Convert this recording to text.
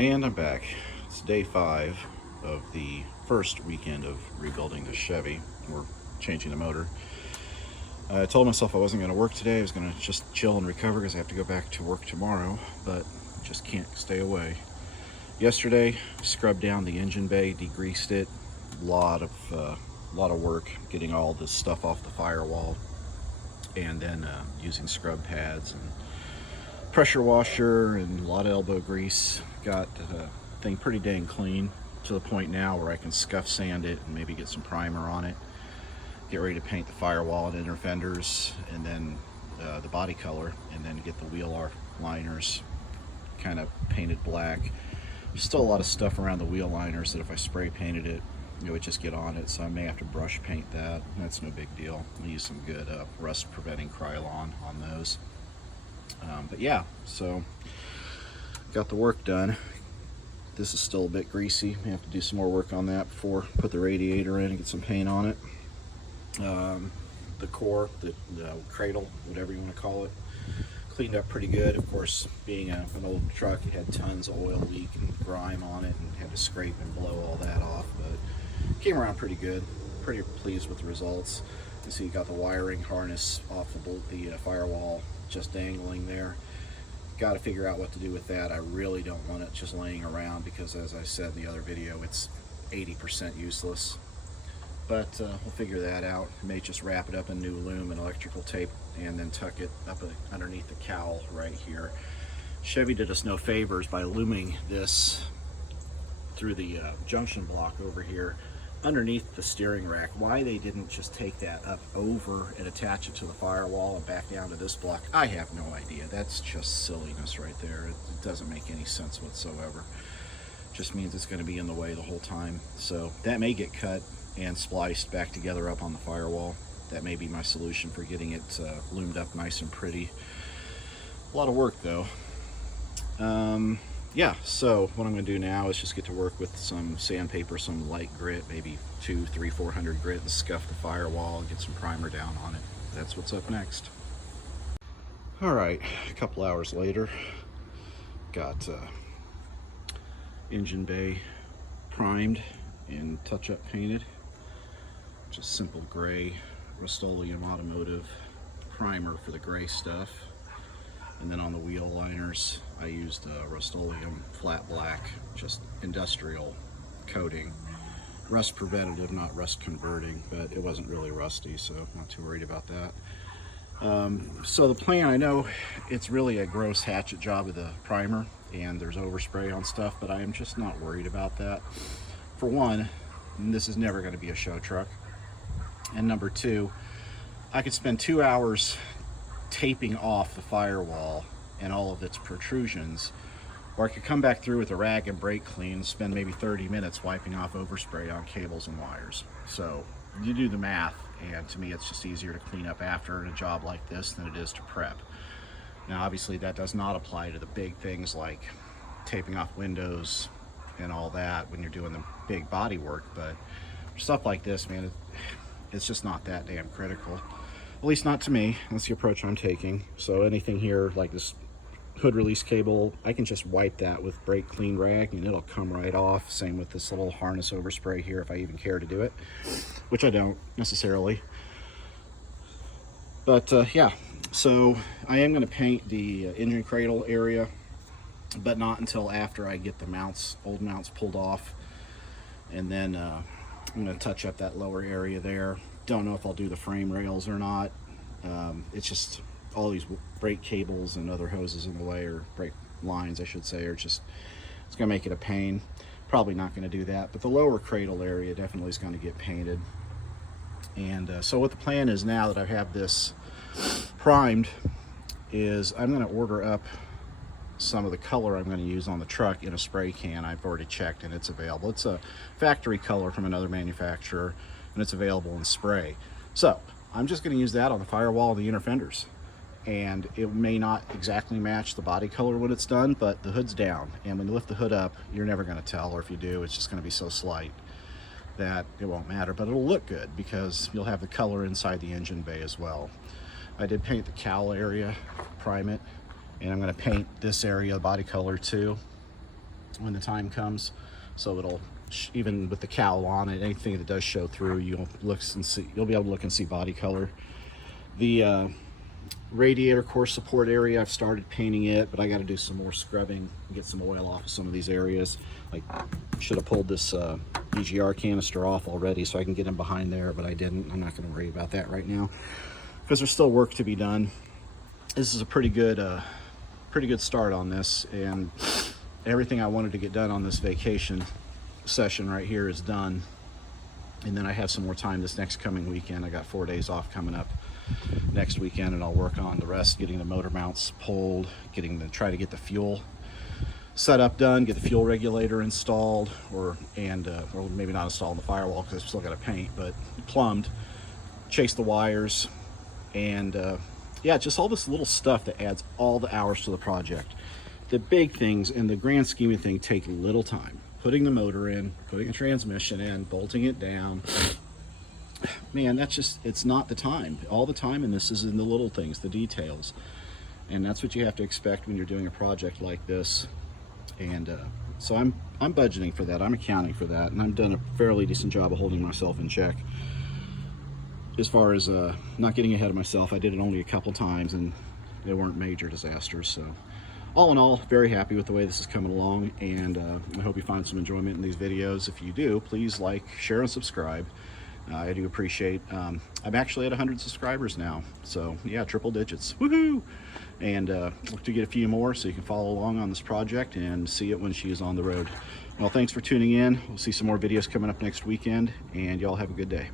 And I'm back. It's day 5 of the first weekend of rebuilding the Chevy. We're changing the motor. I told myself I wasn't going to work today. I was going to just chill and recover because I have to go back to work tomorrow, but just can't stay away. Yesterday, scrubbed down the engine bay, degreased it. A lot of work getting all this stuff off the firewall, and then using scrub pads and pressure washer and a lot of elbow grease. Got the thing pretty dang clean to the point now where I can scuff sand it and maybe get some primer on it. Get ready to paint the firewall and inner fenders, and then the body color, and then get the wheel liners kind of painted black. There's still a lot of stuff around the wheel liners that if I spray painted it, it would just get on it, so I may have to brush paint that. That's no big deal. I'll use some good rust preventing Krylon on those. But yeah, so got the work done. This is still a bit greasy. I have to do some more work on that before I put the radiator in and get some paint on it. The core, the cradle, whatever you want to call it, cleaned up pretty good. Of course, being an old truck, it had tons of oil leak and grime on it, and had to scrape and blow all that off, but came around pretty good. Pretty pleased with the results. You see, you got the wiring harness off the firewall just dangling there. Got to figure out what to do with that. I really don't want it just laying around because, as I said in the other video, it's 80% useless. But we'll figure that out. May just wrap it up in new loom and electrical tape and then tuck it up underneath the cowl right here. Chevy did us no favors by looming this through the junction block over here underneath the steering rack. Why they didn't just take that up over and attach it to the firewall and back down to this block, I have no idea. That's just silliness right there. It doesn't make any sense whatsoever. Just means it's going to be in the way the whole time. So that may get cut and spliced back together up on the firewall. That may be my solution for getting it loomed up nice and pretty. A lot of work though. Yeah, so what I'm going to do now is just get to work with some sandpaper, some light grit, maybe 200, 300, 400 grit, and scuff the firewall and get some primer down on it. That's what's up next. All right, a couple hours later, got engine bay primed and touch-up painted. Just simple gray Rust-Oleum Automotive primer for the gray stuff. And then on the wheel liners, I used Rust-Oleum flat black, just industrial coating. Rust preventative, not rust converting, but it wasn't really rusty, so not too worried about that. So the plan, I know it's really a gross hatchet job of the primer, and there's overspray on stuff, but I am just not worried about that. For one, this is never going to be a show truck. And number two, I could spend 2 hours taping off the firewall and all of its protrusions, or I could come back through with a rag and brake clean and spend maybe 30 minutes wiping off overspray on cables and wires. So you do the math, and to me it's just easier to clean up after in a job like this than it is to prep. Now obviously that does not apply to the big things like taping off windows and all that when you're doing the big body work, but stuff like this, man, it's just not that damn critical. At least not to me. That's the approach I'm taking. So anything here like this hood release cable, I can just wipe that with brake clean rag and it'll come right off. Same with this little harness overspray here if I even care to do it, which I don't necessarily. But yeah, so I am going to paint the engine cradle area, but not until after I get the mounts, old mounts pulled off. And then I'm going to touch up that lower area there. Don't know if I'll do the frame rails or not. It's just all these brake cables and other hoses in the way, or brake lines I should say, are just, it's going to make it a pain. Probably not going to do that, but the lower cradle area definitely is going to get painted. And so what the plan is now that I have this primed is I'm going to order up some of the color I'm going to use on the truck in a spray can. I've already checked and it's available. It's a factory color from another manufacturer, and it's available in spray. So I'm just going to use that on the firewall and the inner fenders, and it may not exactly match the body color when it's done, but the hood's down, and when you lift the hood up, you're never going to tell, or if you do, it's just going to be so slight that it won't matter, but it'll look good because you'll have the color inside the engine bay as well. I did paint the cowl area, prime it, and I'm going to paint this area body color too. when the time comes. So it'll, even with the cowl on it, anything that does show through, you'll be able to look and see body color. The radiator core support area, I've started painting it, but I got to do some more scrubbing and get some oil off of some of these areas. Like, should have pulled this EGR canister off already so I can get in behind there, but I didn't. I'm not going to worry about that right now because there's still work to be done. This is a pretty good start on this, and everything I wanted to get done on this vacation session right here is done. And then I have some more time this next coming weekend. I got 4 days off coming up next weekend, and I'll work on the rest, getting the motor mounts pulled, try to get the fuel setup done, get the fuel regulator installed, or maybe not installed in the firewall because I've still got to paint, but plumbed, chase the wires, and yeah, just all this little stuff that adds all the hours to the project. The big things in the grand scheme of things take little time. Putting the motor in, putting a transmission in, bolting it down, man, it's not the time. All the time in this is in the little things, the details. And that's what you have to expect when you're doing a project like this. And so I'm budgeting for that, I'm accounting for that, and I've done a fairly decent job of holding myself in check. As far as not getting ahead of myself, I did it only a couple times and they weren't major disasters. So all in all, very happy with the way this is coming along, and I hope you find some enjoyment in these videos. If you do, please like, share, and subscribe. I do appreciate. I'm actually at 100 subscribers now, so yeah, triple digits, woohoo! And look to get a few more so you can follow along on this project and see it when she is on the road. Well, thanks for tuning in. We'll see some more videos coming up next weekend, and y'all have a good day.